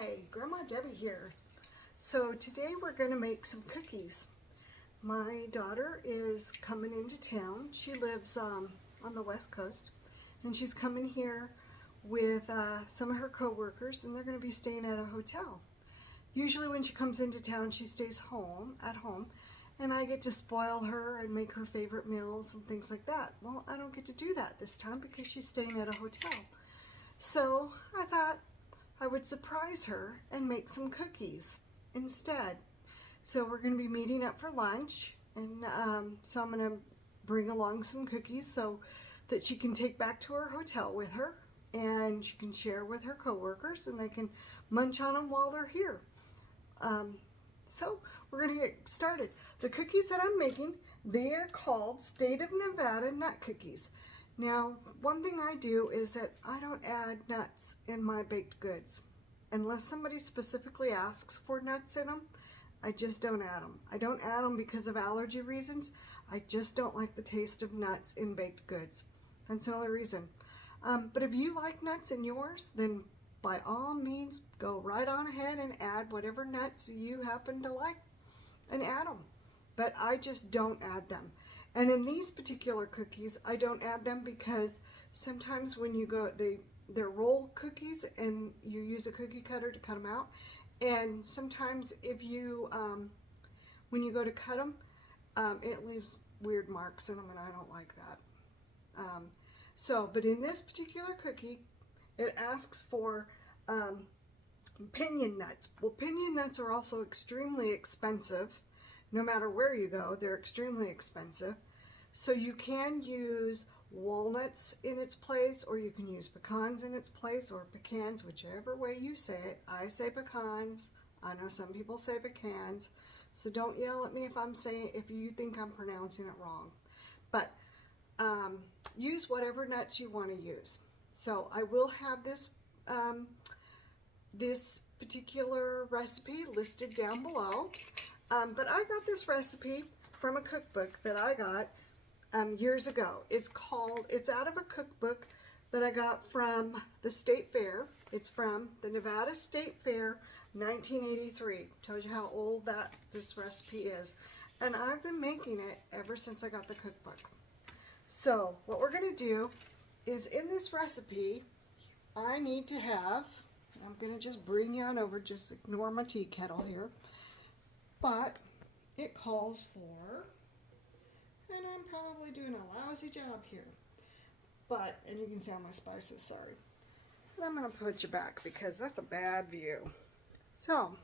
Hi, Grandma Debbie here. So today we're going to make some cookies. My daughter is coming into town. She lives on the West Coast, and she's coming here with some of her co-workers, and they're going to be staying at a hotel. Usually when she comes into town, she stays at home, and I get to spoil her and make her favorite meals and things like that. Well, I don't get to do that this time because she's staying at a hotel. So I thought I would surprise her and make some cookies instead. So we're going to be meeting up for lunch, and so I'm going to bring along some cookies so that she can take back to her hotel with her, and she can share with her coworkers, and they can munch on them while they're here. So we're going to get started. The cookies that I'm making, they are called State of Nevada Nut Cookies. Now, one thing I do is that I don't add nuts in my baked goods. Unless somebody specifically asks for nuts in them, I just don't add them. I don't add them because of allergy reasons. I just don't like the taste of nuts in baked goods. That's the only reason. But if you like nuts in yours, then by all means, go right on ahead and add whatever nuts you happen to like and add them. But I just don't add them. And in these particular cookies, I don't add them because sometimes when you go, they're roll cookies and you use a cookie cutter to cut them out. And sometimes if you, when you go to cut them, it leaves weird marks in them, and I don't like that. But in this particular cookie, it asks for pinion nuts. Well, pinion nuts are also extremely expensive. No matter where you go, they're extremely expensive. So you can use walnuts in its place, or you can use pecans in its place, or pecans, whichever way you say it. I say pecans. I know some people say pecans. So don't yell at me if you think I'm pronouncing it wrong. But use whatever nuts you want to use. So I will have this this particular recipe listed down below. But I got this recipe from a cookbook that I got years ago. It's out of a cookbook that I got from the State Fair. It's from the Nevada State Fair, 1983. Tells you how old this recipe is. And I've been making it ever since I got the cookbook. So what we're going to do is, in this recipe, I need to have, I'm going to just bring you on over, just ignore my tea kettle here. But it calls for, and I'm probably doing a lousy job here, and you can see all my spices, sorry. But I'm going to put you back because that's a bad view. So,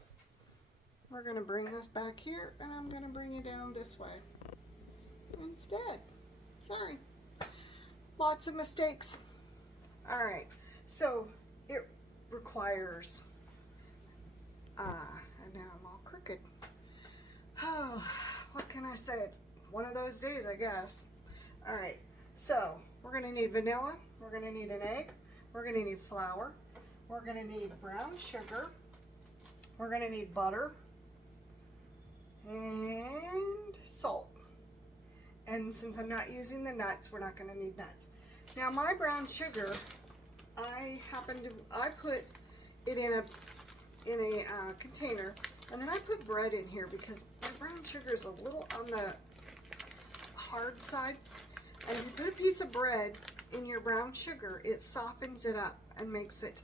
we're going to bring this back here, and I'm going to bring you down this way instead. Sorry. Lots of mistakes. Alright, so it requires, and now I'm all crooked. Oh, what can I say? It's one of those days, I guess. Alright, so we're going to need vanilla, we're going to need an egg, we're going to need flour, we're going to need brown sugar, we're going to need butter, and salt. And since I'm not using the nuts, we're not going to need nuts. Now my brown sugar, I put it in a container. And then I put bread in here because my brown sugar is a little on the hard side. And if you put a piece of bread in your brown sugar, it softens it up and makes it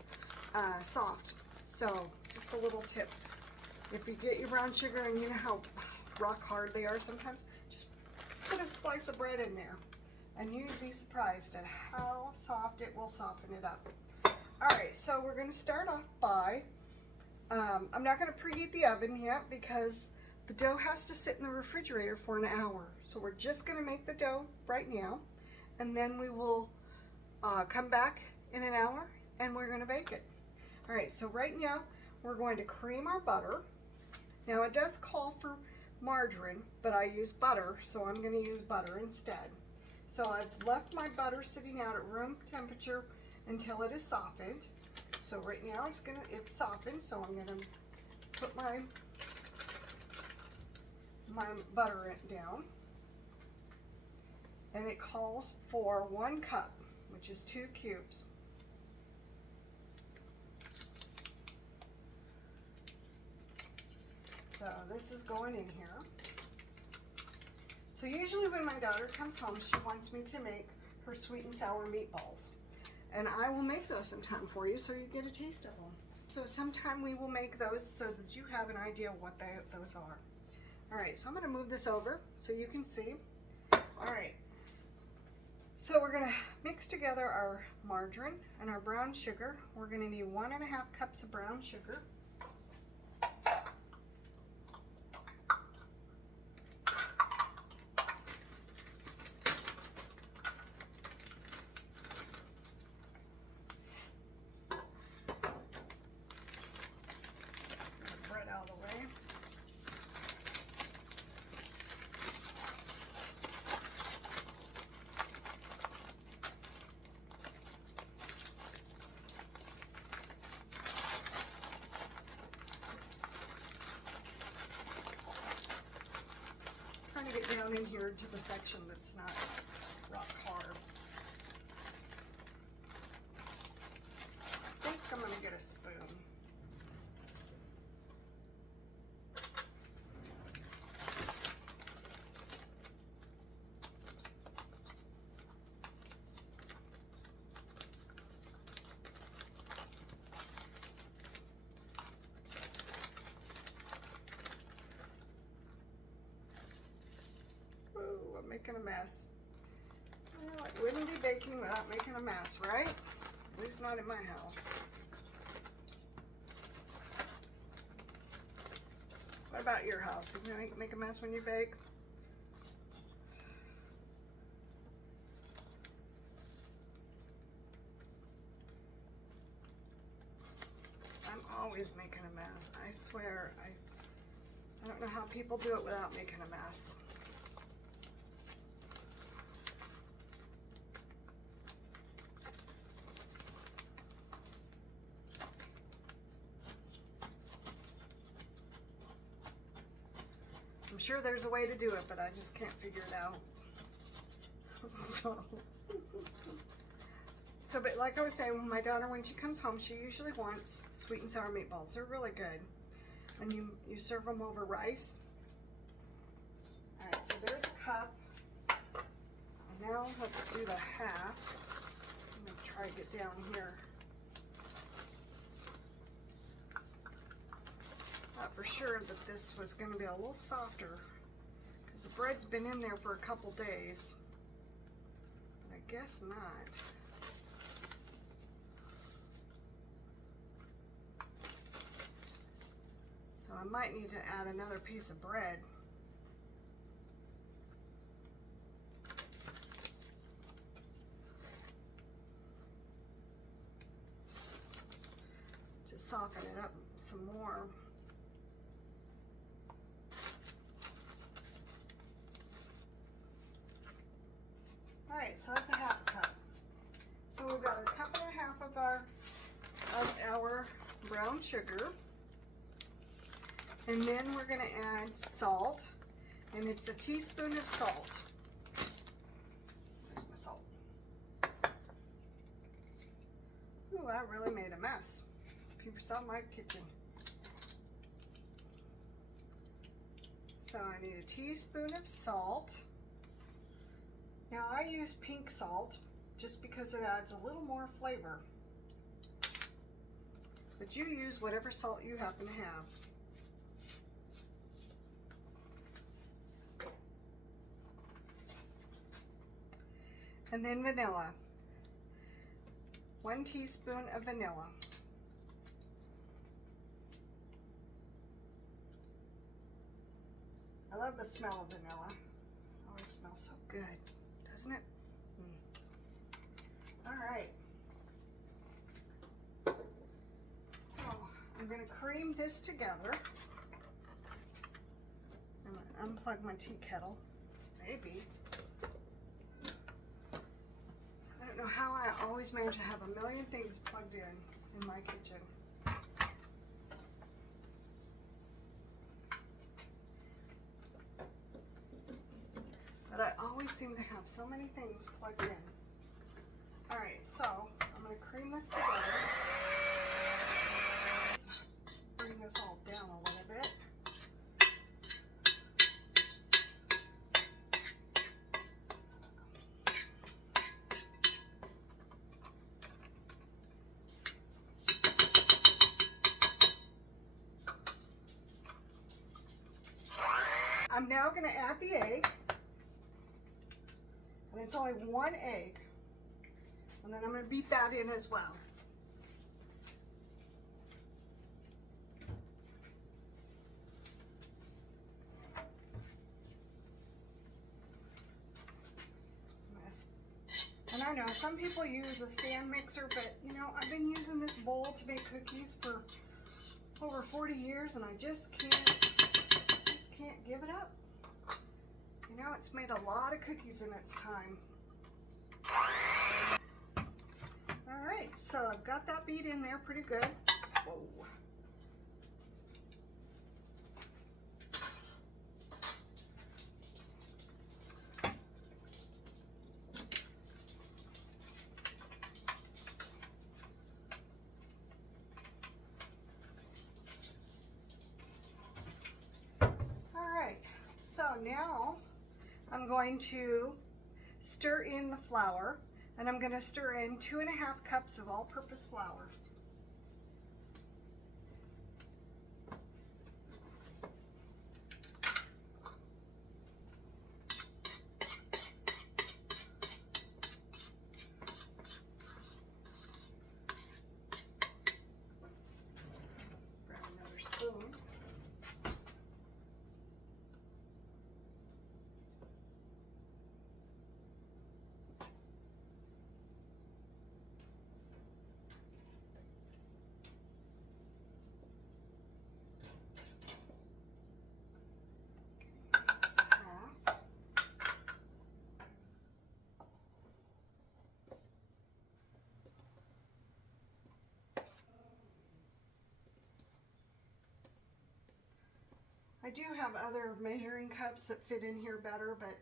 soft. So just a little tip. If you get your brown sugar and you know how rock hard they are sometimes, just put a slice of bread in there. And you'd be surprised at how soft it will soften it up. Alright, so we're going to start off by, I'm not going to preheat the oven yet because the dough has to sit in the refrigerator for an hour. So we're just going to make the dough right now, and then we will come back in an hour and we're going to bake it. Alright, so right now we're going to cream our butter. Now it does call for margarine, but I use butter, so I'm going to use butter instead. So I've left my butter sitting out at room temperature until it is softened. So right now it's softened, so I'm gonna put my butter down. And it calls for 1 cup, which is 2 cubes. So this is going in here. So usually when my daughter comes home, she wants me to make her sweet and sour meatballs. And I will make those sometime for you so you get a taste of them. So sometime we will make those so that you have an idea of what those are. All right, so I'm gonna move this over so you can see. All right, so we're gonna mix together our margarine and our brown sugar. We're gonna need 1.5 cups of brown sugar. Bread out of the way. Trying to get down in here to the section that's not rock hard. I think I'm going to get a spoon. Ooh, I'm making a mess. Well, I wouldn't be baking without making a mess, right? At least not in my house. What about your house? You make a mess when you bake? I'm always making a mess. I swear. I don't know how people do it without making a mess. I'm sure there's a way to do it, but I just can't figure it out. But like I was saying, my daughter, when she comes home, she usually wants sweet and sour meatballs. They're really good. And you serve them over rice. All right, so there's a cup. And now let's do the half. I'm gonna try to get down here. Thought for sure that this was going to be a little softer because the bread's been in there for a couple days, but I guess not. So I might need to add another piece of bread. To soften it up some more. Alright, so that's a half cup. So we've got 1.5 cups of our brown sugar. And then we're going to add salt. And it's a teaspoon of salt. Where's my salt? Ooh, I really made a mess. People saw my kitchen. So I need a teaspoon of salt. Now I use pink salt just because it adds a little more flavor. But you use whatever salt you happen to have. And then vanilla. 1 teaspoon of vanilla. I love the smell of vanilla. It always smells so good, doesn't it? All right. So I'm going to cream this together. I'm going to unplug my tea kettle. Maybe. I don't know how I always manage to have a million things plugged in my kitchen. But I always seem to have so many things plugged in. All right, so I'm going to cream this together. Bring this all down a little bit. I'm now going to add the egg, and it's only one egg, and then I'm going to beat that in as well. And I know some people use a stand mixer, but you know, I've been using this bowl to make cookies for over 40 years, and I just can't give it up. You know, it's made a lot of cookies in its time. All right, so I've got that beat in there pretty good. Whoa. So now I'm going to stir in the flour, and I'm going to stir in 2½ cups of all-purpose flour. Grab another spoon. I do have other measuring cups that fit in here better, but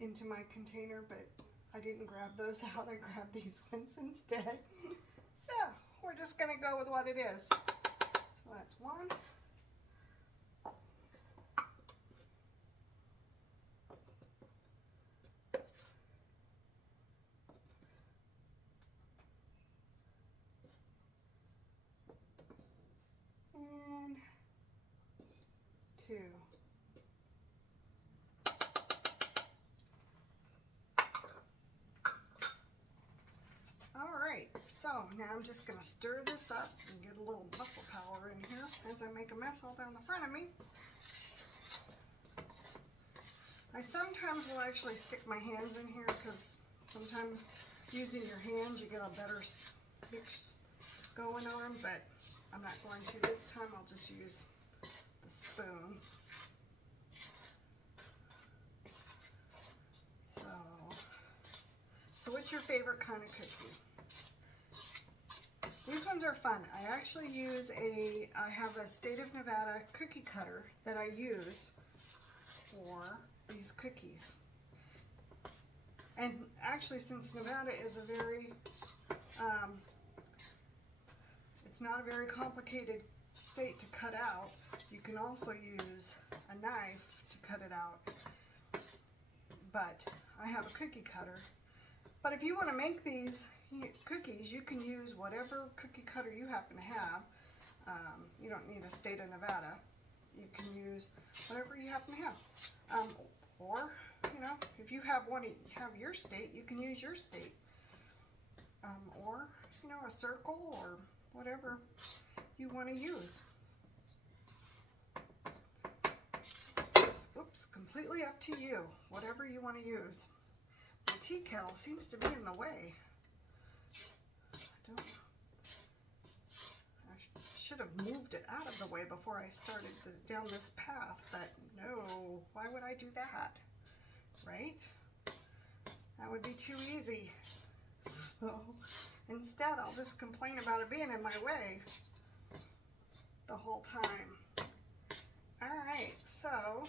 into my container, but I didn't grab those out. I grabbed these ones instead. So we're just gonna go with what it is. So that's one. And two. All right, so now I'm just going to stir this up and get a little muscle power in here as I make a mess all down the front of me. I sometimes will actually stick my hands in here because sometimes using your hands you get a better mix going on, but I'm not going to this time. I'll just use the spoon. So what's your favorite kind of cookie? These ones are fun. I actually I have a State of Nevada cookie cutter that I use for these cookies. And actually, since Nevada is a very, it's not a very complicated state to cut out, you can also use a knife to cut it out. But I have a cookie cutter. But if you want to make these cookies, you can use whatever cookie cutter you happen to have. You don't need a State of Nevada. You can use whatever you happen to have. Or, you know, if you have your state, you can use your state. Or, you know, a circle or whatever you want to use. It's just, oops, completely up to you, whatever you want to use. The tea kettle seems to be in the way. I should have moved it out of the way before I started down this path, but no, why would I do that? Right? That would be too easy. So instead, I'll just complain about it being in my way the whole time. All right, so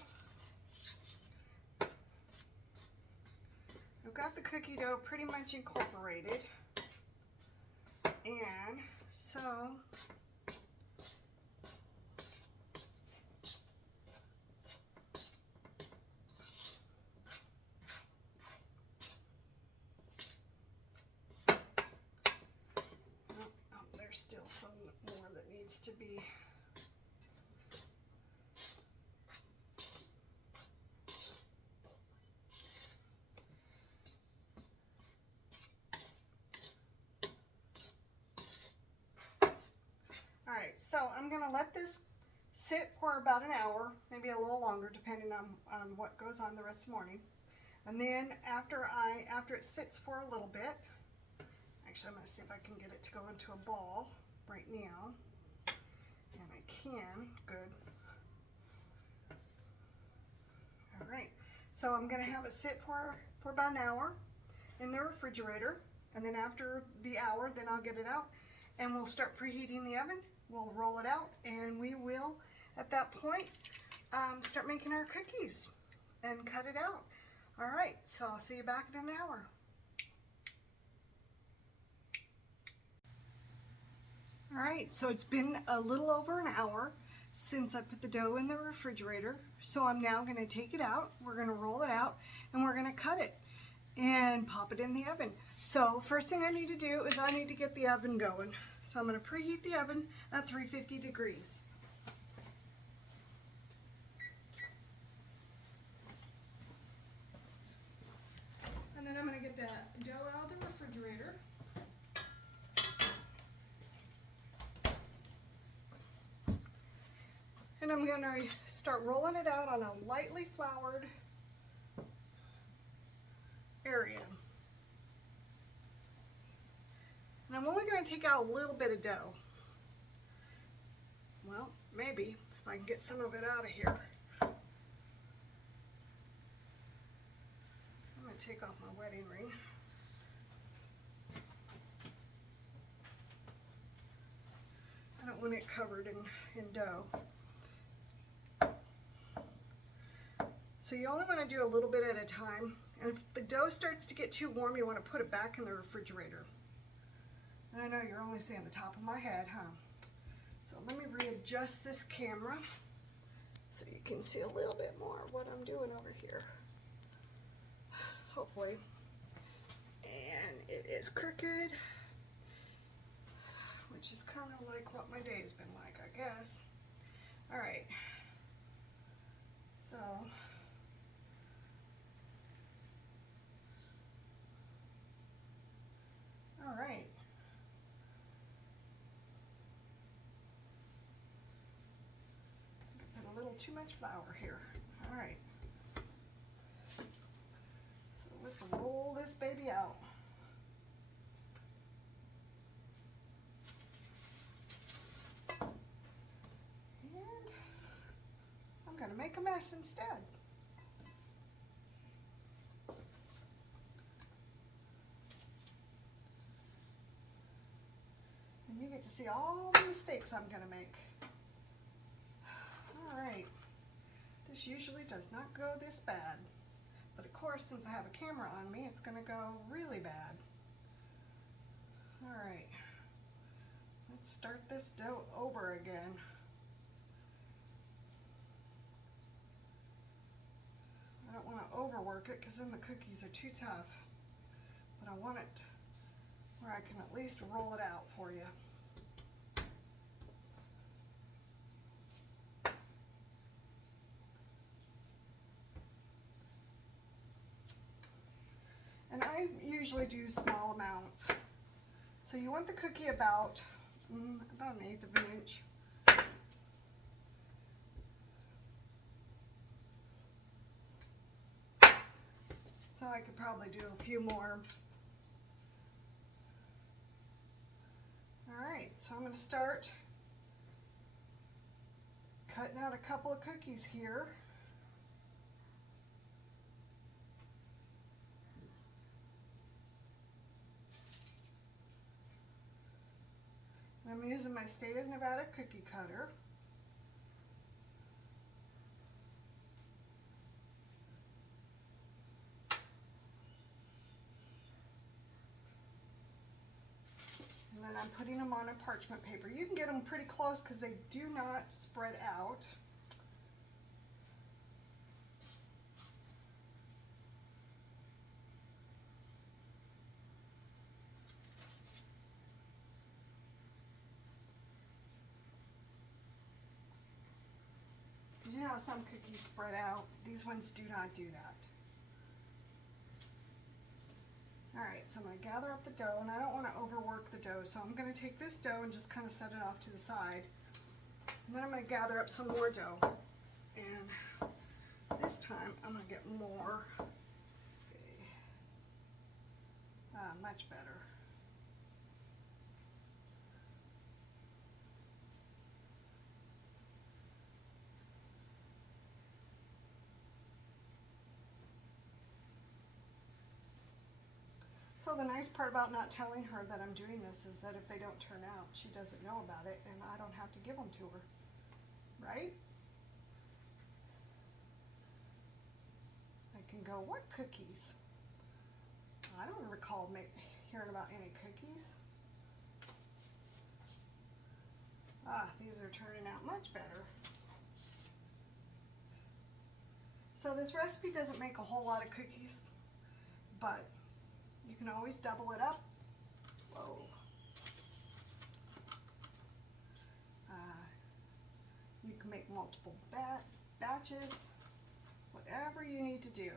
I've got the cookie dough pretty much incorporated, and so there's still some more that needs to be so I'm going to let this sit for about an hour, maybe a little longer, depending on what goes on the rest of the morning. And then after it sits for a little bit, actually I'm going to see if I can get it to go into a ball right now. And I can, good. All right, so I'm going to have it sit for about an hour in the refrigerator. And then after the hour, then I'll get it out and we'll start preheating the oven. We'll roll it out and we will, at that point, start making our cookies and cut it out. All right, so I'll see you back in an hour. All right, so it's been a little over an hour since I put the dough in the refrigerator. So I'm now going to take it out, we're going to roll it out, and we're going to cut it and pop it in the oven. So first thing I need to do is I need to get the oven going. So I'm going to preheat the oven at 350 degrees. And then I'm going to get that dough out of the refrigerator. And I'm going to start rolling it out on a lightly floured area. And I'm only going to take out a little bit of dough. Well, maybe if I can get some of it out of here. I'm going to take off my wedding ring. I don't want it covered in dough. So you only want to do a little bit at a time. And if the dough starts to get too warm, you want to put it back in the refrigerator. And I know you're only seeing the top of my head, huh? So let me readjust this camera so you can see a little bit more of what I'm doing over here. Hopefully. And it is crooked, which is kind of like what my day's been like, I guess. All right. So all right. Put a little too much flour here. All right. So let's roll this baby out. And I'm going to make a mess instead. And you get to see all the mistakes I'm going to make. All right. This usually does not go this bad. But of course, since I have a camera on me, it's going to go really bad. All right. Let's start this dough over again. I don't want to overwork it because then the cookies are too tough. But I want it where I can at least roll it out for you. And I usually do small amounts. So you want the cookie about 1/8 of an inch. So I could probably do a few more. All right, so I'm going to start cutting out a couple of cookies here. I'm using my State of Nevada cookie cutter. And then I'm putting them on a parchment paper. You can get them pretty close because they do not spread out. You know how some cookies spread out? These ones do not do that. Alright, so I'm going to gather up the dough, and I don't want to overwork the dough, so I'm going to take this dough and just kind of set it off to the side And then I'm going to gather up some more dough. And this time I'm going to get more. Okay. Much better. So the nice part about not telling her that I'm doing this is that if they don't turn out, she doesn't know about it and I don't have to give them to her, right? I can go, what cookies? I don't recall hearing about any cookies. These are turning out much better. So this recipe doesn't make a whole lot of cookies, but you can always double it up. Whoa. You can make multiple batches, whatever you need to do.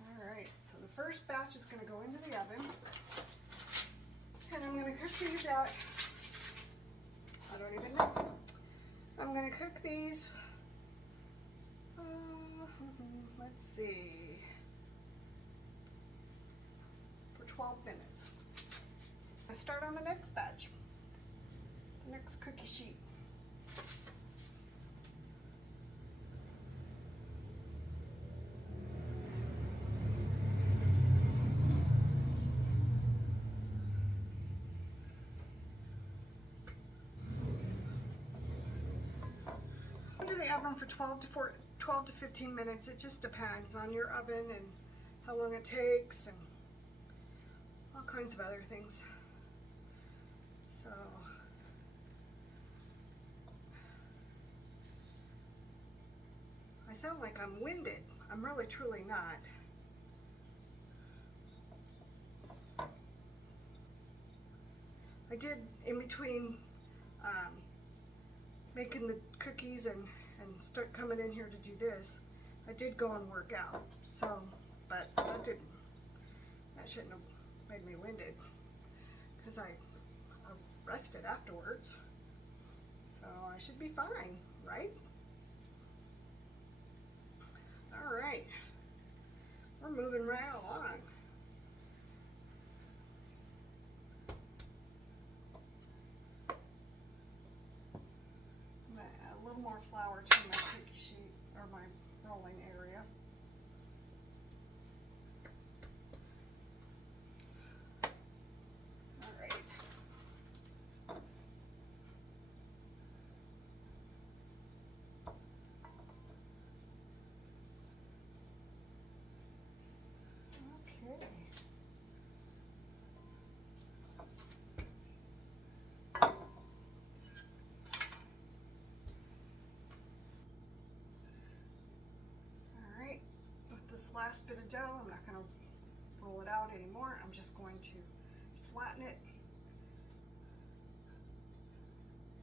All right, so the first batch is going to go into the oven. And I'm going to cook these out, I don't even know. I'm going to cook these, let's see, for 12 minutes. I start on the next batch, the next cookie sheet. The oven for 12 to 15 minutes. It just depends on your oven and how long it takes and all kinds of other things. So I sound like I'm winded. I'm really truly not. I did in between making the cookies and start coming in here to do this, I did go and work out. So, but that shouldn't have made me winded because I rested afterwards. So I should be fine, right? All right, we're moving right along. A little more flour to my cookie sheet or my rolling area. All right. Okay. This last bit of dough, I'm not going to roll it out anymore. I'm just going to flatten it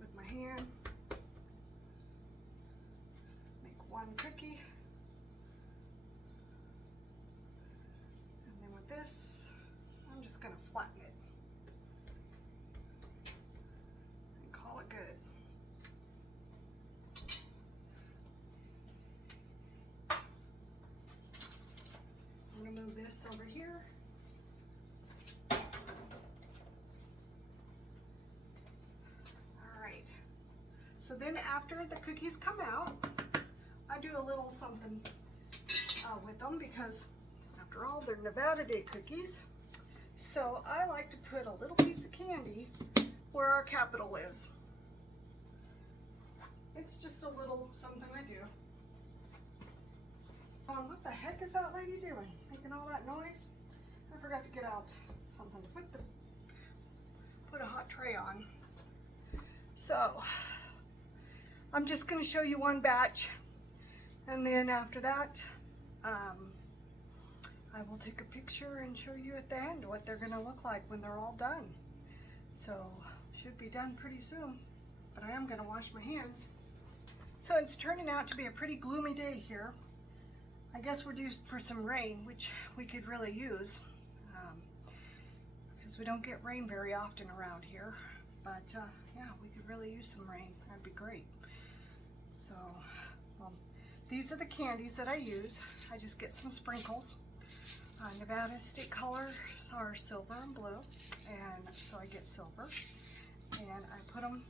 with my hand. Make one cookie. And then with this, I'm just going to flatten it and call it good. Move this over here. All right. So then after the cookies come out, I do a little something with them because after all, they're Nevada Day cookies. So I like to put a little piece of candy where our capital is. It's just a little something I do. What the heck is that lady doing? Making all that noise? I forgot to get out something to put a hot tray on. So I'm just going to show you one batch, and then after that I will take a picture and show you at the end what they're going to look like when they're all done. So should be done pretty soon, but I am going to wash my hands. So it's turning out to be a pretty gloomy day here. I guess we're due for some rain, which we could really use, because we don't get rain very often around here. But yeah, we could really use some rain. That'd be great. So these are the candies that I use. I just get some sprinkles. Nevada state colors are silver and blue, and so I get silver. And I put them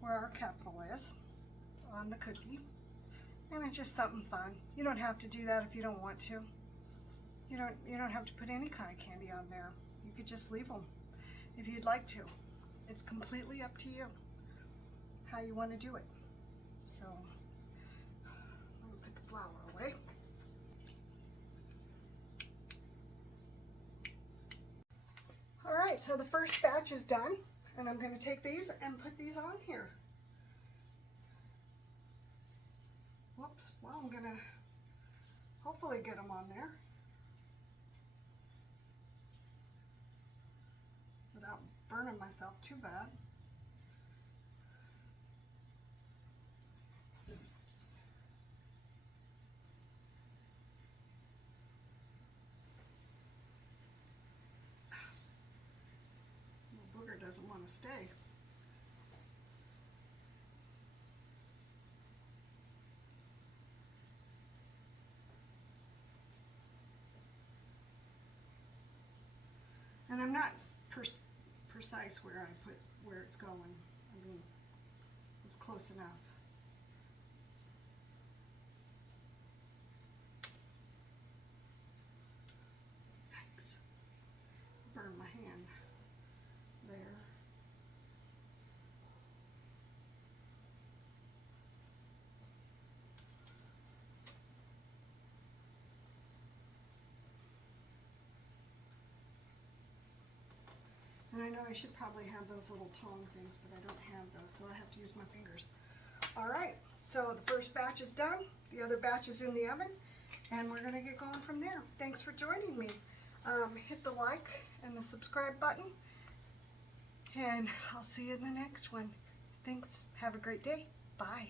where our capital is on the cookie. And it's just something fun. You don't have to do that if you don't want to. You don't have to put any kind of candy on there. You could just leave them if you'd like to. It's completely up to you how you want to do it. So let me put the flour away. All right, so the first batch is done, and I'm going to take these and put these on here. Whoops, well, I'm going to hopefully get them on there without burning myself too bad. The booger doesn't want to stay. And I'm not precise where I put where it's going. I mean, it's close enough. Yikes. Burned my hand there. And I know I should probably have those little tong things, but I don't have those, so I have to use my fingers. All right, so the first batch is done. The other batch is in the oven, and we're gonna get going from there. Thanks for joining me. Hit the like and the subscribe button, and I'll see you in the next one. Thanks, have a great day, bye.